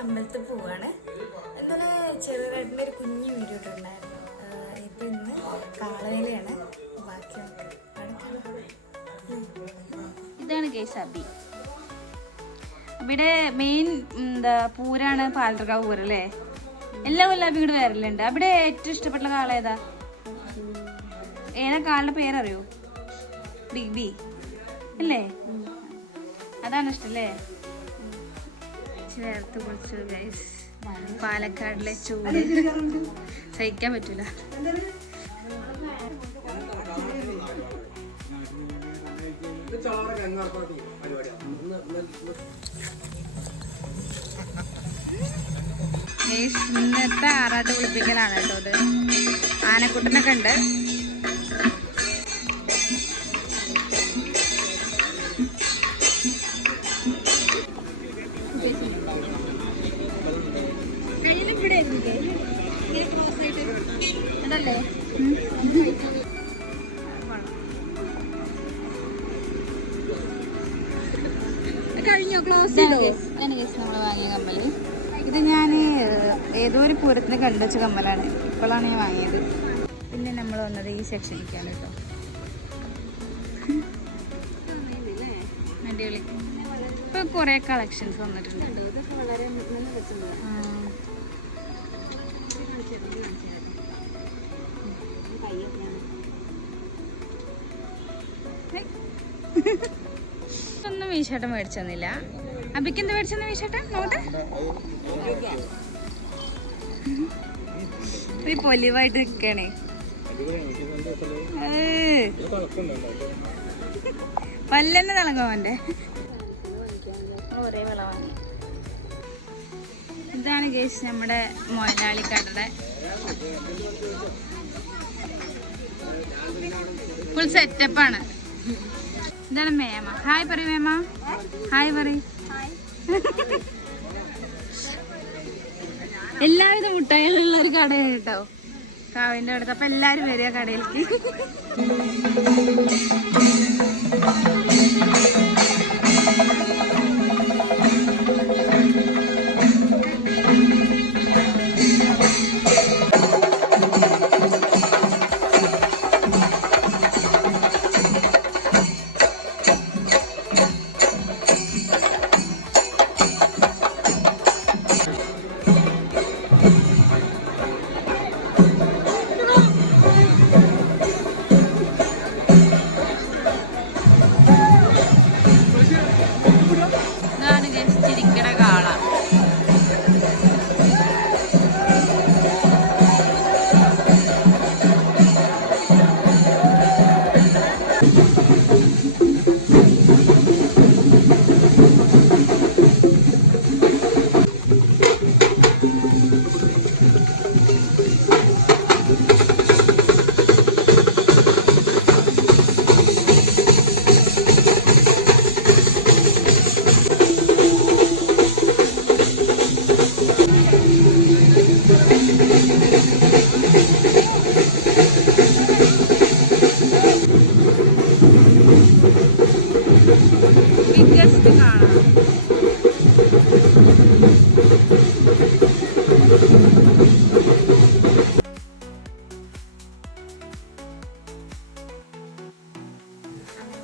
അമ്പലത്തിൽ പോവാണ്. ഇന്നലെ ചെറുതായിട്ടിൻ്റെ ഒരു കുഞ്ഞു വീഡിയോ ഇട്ടിട്ടുണ്ടായിരുന്നു. ഇപ്പം ഇന്ന് കാളവേലയാണ്. ബാക്കി ഇതാണ് കേസ് അബി. ഇവിടെ മെയിൻ എന്താ പൂരാണ് പാലക്കാവ് പൂരം അല്ലേ? എല്ലാ കൊല്ലം അബി ഇവിടെ വരലുണ്ട്. അവിടെ ഏറ്റവും ഇഷ്ടപ്പെട്ട കാള ഏതാ? ഏതാ കാളിന്റെ പേരറിയോ? ബിഗ് ബി അല്ലേ? അതാണ് ഇഷ്ടല്ലേ? ചേർത്ത് പൊളിച്ചു ഗൈസ്. പാലക്കാടിലെ ചൂട് സഹിക്കാൻ പറ്റൂല. ഇന്നത്തെ ആറാട്ട് കുളിപ്പിക്കലാണ് കേട്ടോ. അത് ആനക്കുട്ടനൊക്കെ ഉണ്ട്. അതല്ലേ കഴിഞ്ഞോ? ക്ലോസ് നമ്മള് വാങ്ങിയ കമ്മല്. ഇത് ഞാൻ ഏതോ ഒരു പൂരത്തിന് കണ്ടുവച്ച കമ്മലാണ്. ഇപ്പോഴാണ് ഞാൻ വാങ്ങിയത്. പിന്നെ നമ്മൾ വന്നത് ഈ സെക്ഷനിലേക്കാണ് കേട്ടോ. അടിപൊളി. ഇപ്പൊ കുറെ കളക്ഷൻസ് വന്നിട്ടുണ്ട്. ഒന്നും മീശേട്ടൻ മേടിച്ചെന്നില്ല. അബിക്ക് എന്ത് മേടിച്ചെന്ന് മീശേട്ടൻ നോട്ടെ. പൊലിവായിട്ട് നിൽക്കണേ. പല്ലെന്നെ തിളങ്ങോന്റെ ഒരേ വിള വാങ്ങി. ഇതാണ് ഗേസ് നമ്മുടെ മൊയലാളിക്കാരുടെ ഫുൾ സെറ്റപ്പാണ്. ഇതാണ് മേമ. ഹായ് പറയൂ മേമ. ഹായ് പറയൂ. എല്ലാവിധ മുട്ടായിലുള്ള ഒരു കടയാണ് കേട്ടോ കാവിന്റെ അടുത്ത്. അപ്പൊ എല്ലാരും വരിക കടയിലേക്ക്.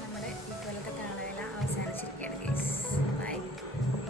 നമ്മുടെ ഇക്കൊല്ലത്തെ കാളവേല അവസാനിച്ചിരിക്കുകയാണ്.